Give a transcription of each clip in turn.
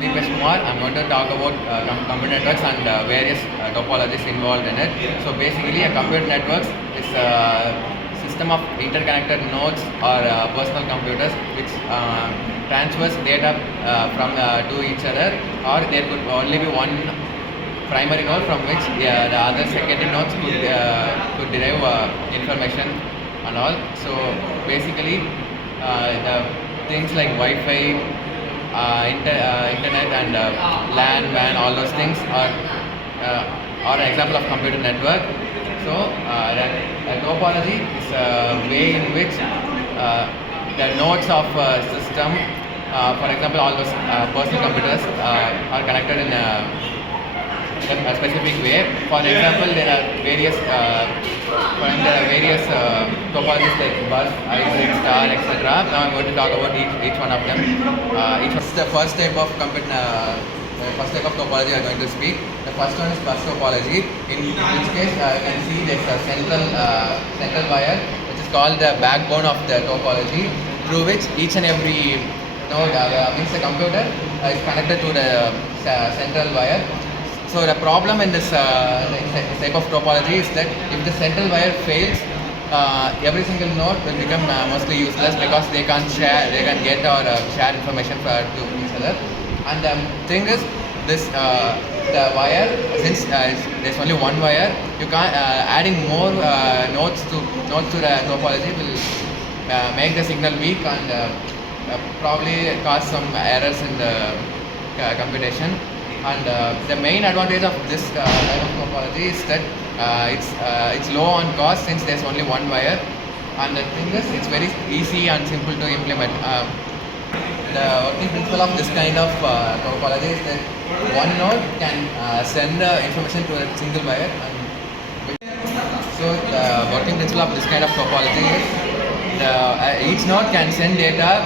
Kumar. I'm going to talk about computer networks and various topologies involved in it. So basically, a computer network is a system of interconnected nodes or personal computers which transfers data from to each other, or there could only be one primary node from which the other secondary nodes could derive information and all. So basically, the things like Wi-Fi, internet and LAN, WAN, all those things are an example of computer network. So a topology is a way in which the nodes of a system, for example, all those personal computers are connected in a specific way. For example, there are various topologies like bus, hybrid, star, etc. Now I'm going to talk about each one of them. Each one is the first type of first type of topology I'm going to speak. The first one is bus topology. In which case, you can see there's a central wire, which is called the backbone of the topology, through which each and every node means the computer is connected to the central wire. So the problem in this type of topology is that if the central wire fails, every single node will become mostly useless because they can't get or share information to each other. And the thing is, this the wire, since there's only one wire, you can't adding more nodes to the topology will make the signal weak and probably cause some errors in the computation. And the main advantage of this type of topology is that it's low on cost since there's only one wire, and the thing is it's very easy and simple to implement. The working principle of this kind of topology is that one node can send information to a single wire, and so the working principle of this kind of topology is each node can send data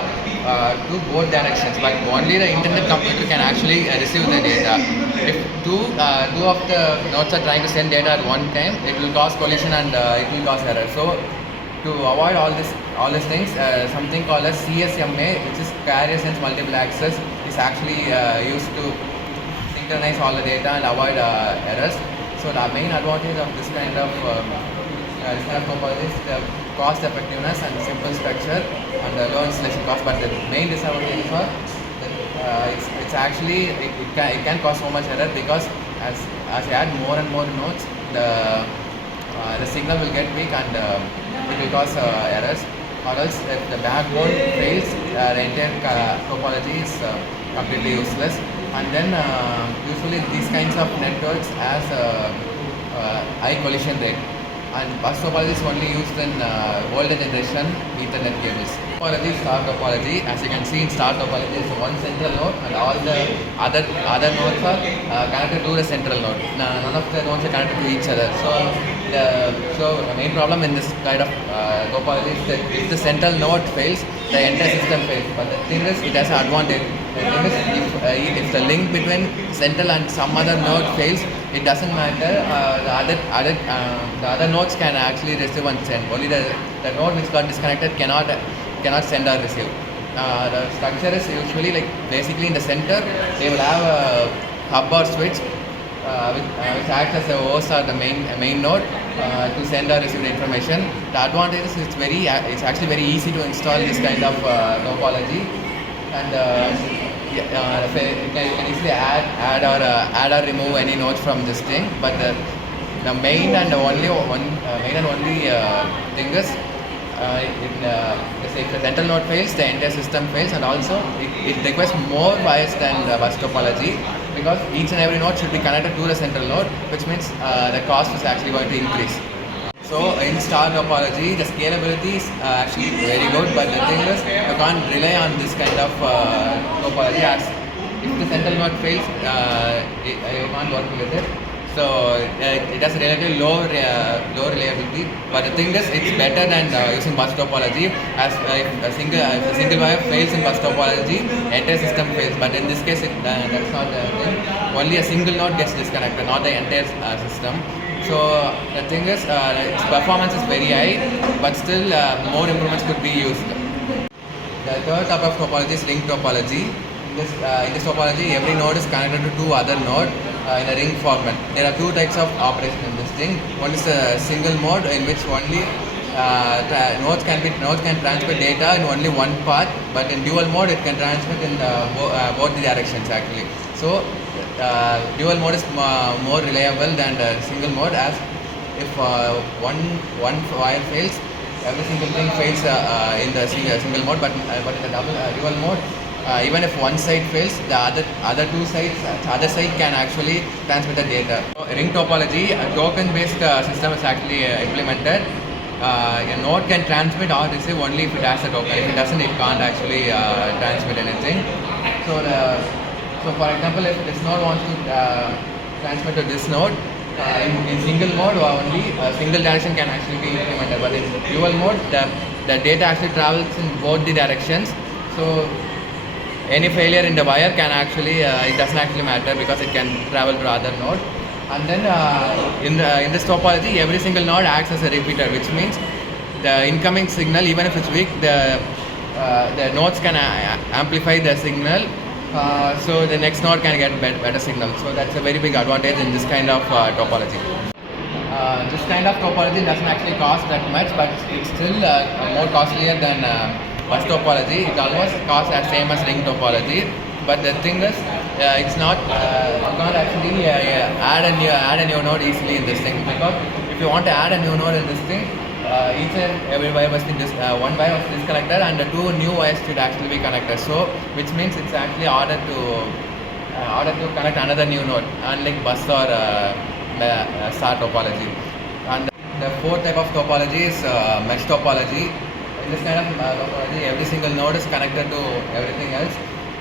to both directions, but only the internet computer can actually receive the data. If two of the nodes are trying to send data at one time, it will cause collision and it will cause error. So to avoid all these things, something called as CSMA, which is carrier sense multiple access, is actually used to synchronize all the data and avoid errors. So the main advantage of this kind of topology is the cost effectiveness and simple structure and low installation cost. But the main disadvantage is that it's actually it can cause so much error because as you add more and more nodes, the signal will get weak and it will cause errors. Or else if the backbone fails, the entire topology is completely useless. And then usually these kinds of networks has high collision rate. And bus topology is only used in older generation Ethernet cables. Topology is star topology. As you can see in star topology, there is one central node and all the other nodes are connected to the central node. None of the nodes are connected to each other. So the main problem in this kind of topology is that if the central node fails, the entire system fails. But the thing is, it has an advantage. The thing is, if the link between central and some other node fails, it doesn't matter. The other nodes can actually receive and send. Only the node which got disconnected cannot send or receive. The structure is usually like basically in the center they will have a hub or switch which acts as a host or the main node to send or receive the information. The advantage is it's actually very easy to install this kind of topology, and you can easily add or remove any nodes from this thing. But the main and only thing is if the central node fails, the entire system fails, and also it requires more wires than the bus topology because each and every node should be connected to the central node, which means the cost is actually going to increase. So in star topology, the scalability is actually very good, but the thing is you can't rely on this kind of topology as if the central node fails, you can't work with it. So it has a relatively low reliability, but the thing is it's better than using bus topology, as if a single wire fails in bus topology, entire system fails. But in this case, that's not the thing. Only a single node gets disconnected, not the entire system. So the thing is, its performance is very high, but still more improvements could be used. The third type of topology is link topology. in this topology, every node is connected to two other nodes in a ring format. There are two types of operation in this thing. One is a single mode in which only nodes can transmit data in only one path, but in dual mode it can transmit in both the directions actually. So dual mode is more reliable than the single mode, as if one wire fails, every single thing fails in the single mode, but in the dual mode, even if one side fails, the other two sides, other side can actually transmit the data. So, ring topology, a token-based system is actually implemented. A node can transmit or receive only if it has a token. If it doesn't, it can't actually transmit anything. So, for example, if this node wants to transmit to this node, in single mode only a single direction can actually be implemented, but in dual mode the data actually travels in both the directions. So any failure in the wire can actually it doesn't actually matter because it can travel to other node. And then in this topology, every single node acts as a repeater, which means the incoming signal, even if it's weak, the nodes can amplify the signal, so the next node can get better signal. So that's a very big advantage in this kind of topology. This kind of topology doesn't actually cost that much, but it's still more costlier than bus topology. It almost costs as same as ring topology, but the thing is, it's not you can't actually add a new node easily in this thing, because if you want to add a new node in this thing, each and every wire must be one wire must be disconnected, and the two new wires should actually be connected. So which means it's actually order to connect another new node, unlike bus or star topology. And the fourth type of topology is mesh topology. In this kind of topology, every single node is connected to everything else,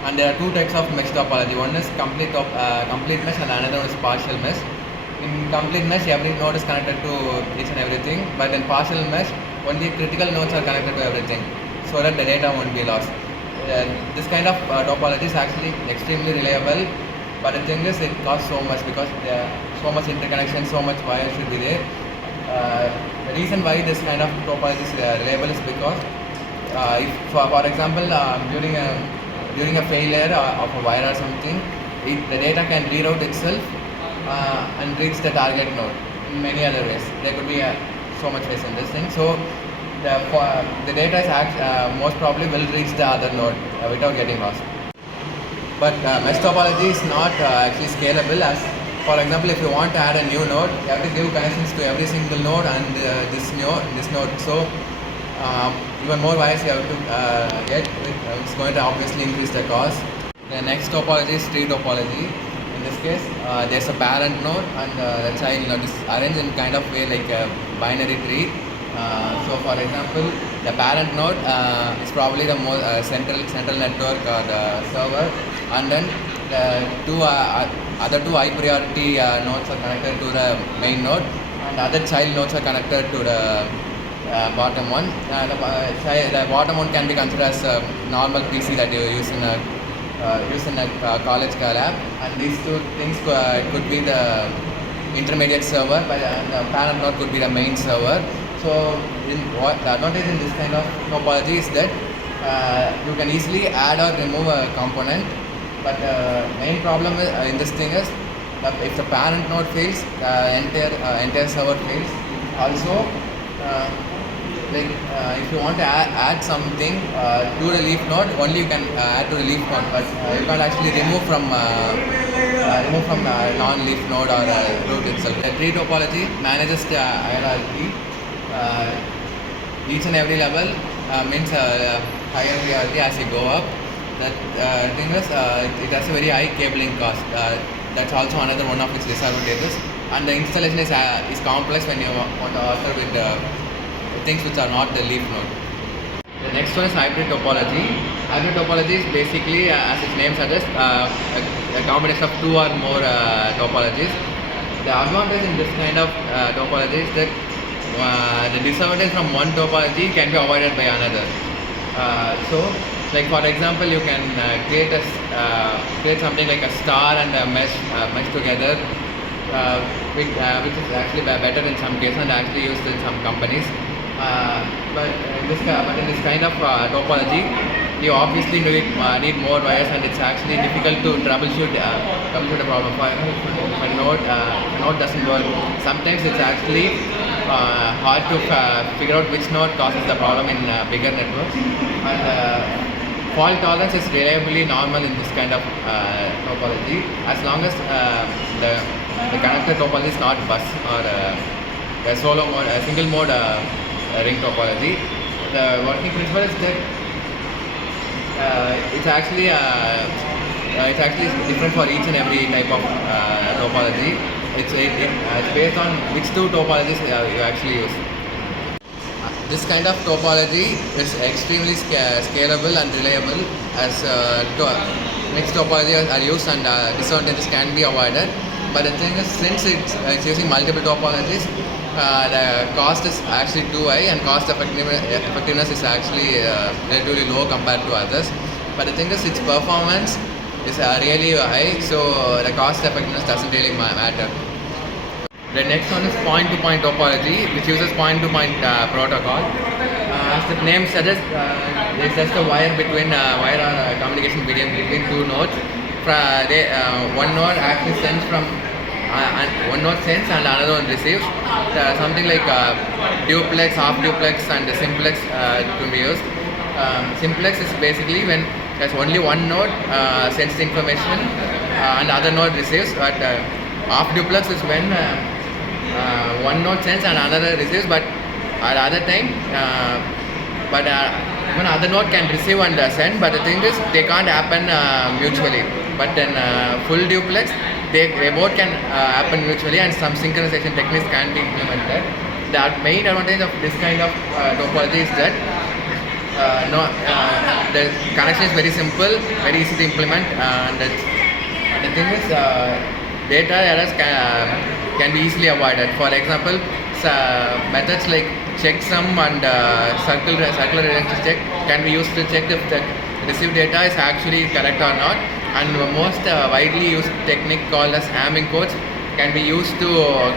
and there are two types of mesh topology. One is complete mesh, and another is partial mesh. In complete mesh, every node is connected to each and everything, but in partial mesh, only critical nodes are connected to everything, so that the data won't be lost. This kind of topology is actually extremely reliable, but the thing is, it costs so much because there are so much interconnection, so much wire should be there. The reason why this kind of topology is reliable is because if, for example, during a failure of a wire or something, the data can reroute itself and reach the target node in many other ways. There could be so much ways in this thing. So the data is most probably will reach the other node without getting lost. But mesh topology is not actually scalable. As for example, if you want to add a new node, you have to give connections to every single node and this node. So even more wires you have to get. It's going to obviously increase the cost. The next topology is tree topology. In this case, there's a parent node and the child node is arranged in kind of way like a binary tree. So for example, the parent node is probably the most central network or the server, and then the other two high priority nodes are connected to the main node, and the other child nodes are connected to the bottom one. The bottom one can be considered as a normal PC that you use in a college lab, and these two things could be the intermediate server, but the parent node could be the main server. So the advantage in this kind of topology is that you can easily add or remove a component, but the main problem in this thing is that if the parent node fails, the entire server fails. Also, if you want to add something to the leaf node, only you can add to the leaf node, but you can't actually remove from non-leaf node or root itself. The tree topology manages the hierarchy. Each and every level means higher priority as you go up. That thing is, it has a very high cabling cost. That's also another one of its disadvantages. And the installation is complex when you want to alter with things which are not the leaf node. The next one is hybrid topology. Hybrid topology is basically, as its name suggests, a combination of two or more topologies. The advantage in this kind of topology is that the disadvantage from one topology can be avoided by another. So, like for example, you can create something like a star and a mesh together, which is actually better in some cases and actually used in some companies. But in this kind of topology, you obviously need more wires, and it's actually difficult to troubleshoot a problem. For example, if a node doesn't work, sometimes it's actually hard to figure out which node causes the problem in bigger networks. And fault tolerance is reliably normal in this kind of topology, as long as the connector topology is not bus or a single mode ring topology. The working principle is that it's actually different for each and every type of topology. It's based on which two topologies you actually use. This kind of topology is extremely scalable and reliable, as mixed topologies are used and disadvantages can be avoided. But the thing is, since it's using multiple topologies, the cost is actually too high, and cost effectiveness is actually relatively low compared to others. But the thing is, its performance is really high, so the cost effectiveness doesn't really matter. The next one is point-to-point topology, which uses point-to-point protocol. As the name suggests, it's just a wire or communication medium between two nodes. One node actually sends from one node sends and another one receives. Something like duplex, half duplex, and simplex to be used. Simplex is basically when there's only one node sends the information and the other node receives. But half duplex is when one node sends and another receives, but at the other time, when other node can receive and send, but the thing is they can't happen mutually. But then full duplex, they both can happen mutually, and some synchronization techniques can be implemented. The main advantage of this kind of topology is that the connection is very simple, very easy to implement, and the thing is data errors can be easily avoided. For example, methods like checksum and circular reference check can be used to check if the received data is actually correct or not. And the most widely used technique called as hamming codes can be used to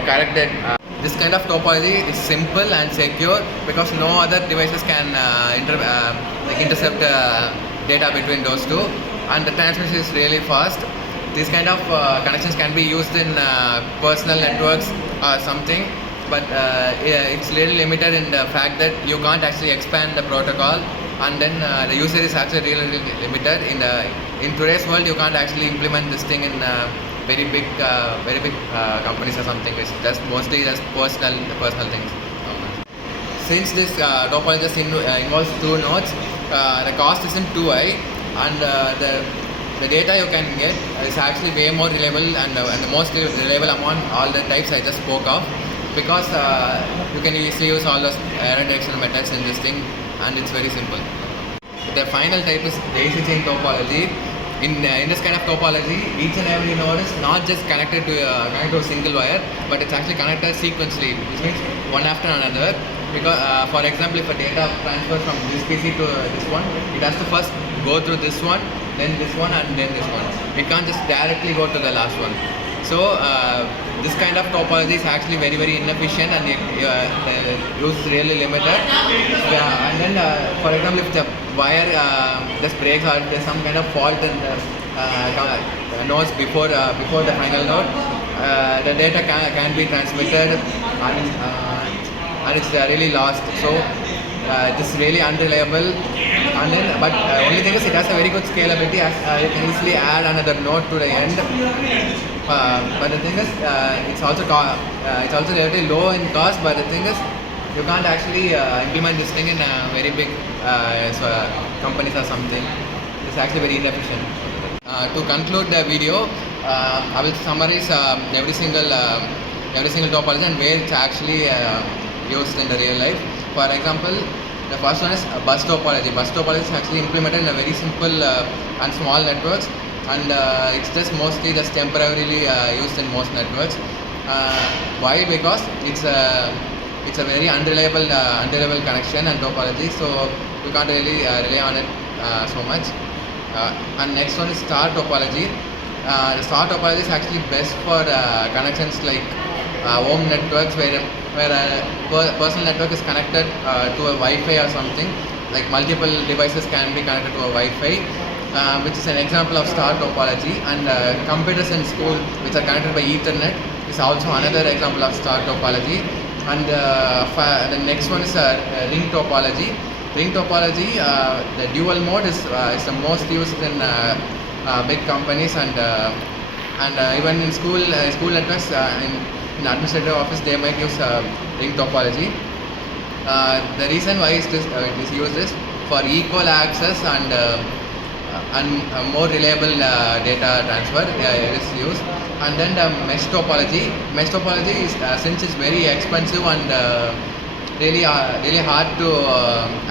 correct that. This kind of topology is simple and secure because no other devices can intercept data between those two, and the transmission is really fast. These kind of connections can be used in personal networks or something, but it's really limited in the fact that you can't actually expand the protocol, and then the usage is actually really limited. In today's world, you can't actually implement this thing in very big companies or something. It's mostly just personal things. Since this topology involves two nodes, the cost isn't too high, and the data you can get is actually way more reliable and the most reliable among all the types I just spoke of, because you can easily use all those error detection methods in this thing, and it's very simple. The final type is daisy chain topology. In this kind of topology, each and every node is not just connected to a single wire, but it's actually connected sequentially, which means one after another. Because, for example, if a data transfers from this PC to this one, it has to first go through this one, then this one, and then this one. It can't just directly go to the last one. So this kind of topology is actually very, very inefficient, and the use is really limited. And then, for example, if the wire just breaks or there's some kind of fault in the nodes before the final node, the data can be transmitted, and it's really lost. So this is really unreliable. And then, but only thing is it has a very good scalability, as you can easily add another node to the end. But the thing is, it's also relatively low in cost. But the thing is, you can't actually implement this thing in very big companies or something. It's actually very inefficient. To conclude the video, I will summarize every single topology and where it's actually used in the real life. For example, the first one is bus topology. Bus topology is actually implemented in a very simple and small networks, and it's just mostly just temporarily used in most networks. Why? Because it's a very unreliable connection and topology, so you can't really rely on it so much. And next one is star topology. The star topology is actually best for connections like home networks where a personal network is connected to a Wi-Fi or something, like multiple devices can be connected to a Wi-Fi, which is an example of star topology. And computers in school which are connected by Ethernet is also another example of star topology. And the next one is ring topology. Ring topology, the dual mode is the most used in big companies, and even in school networks, in administrative office they might use ring topology. The reason why it is used is for equal access and more reliable data transfer. It is used. And then the mesh topology. Mesh topology is since it's very expensive and really hard to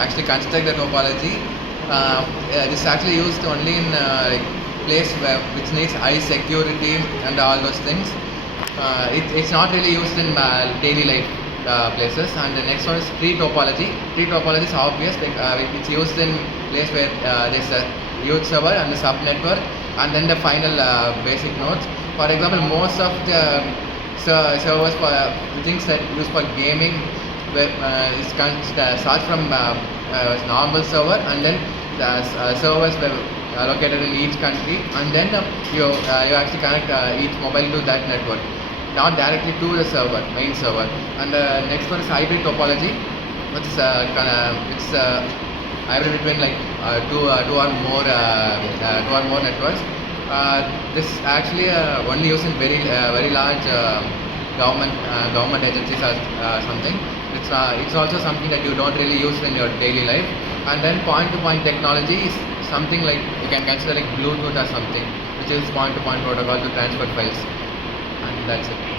actually construct the topology. It is actually used only in like place which needs high security and all those things. It's not really used in daily life places. And the next one is tree topology. Tree topology is obvious, like it's used in place where there's a huge server and the sub network, and then the final basic nodes. For example, most of the servers for the things that used for gaming where starts from normal server, and then the servers were located in each country, and then you actually connect each mobile to that network, not directly to the server, main server. And the next one is hybrid topology, which is it's hybrid between like two or more networks. This actually only used in very large government agencies or something. It's also something that you don't really use in your daily life. And then point-to-point technology is something like you can consider like Bluetooth or something, which is point-to-point protocol to transfer files. And that's it.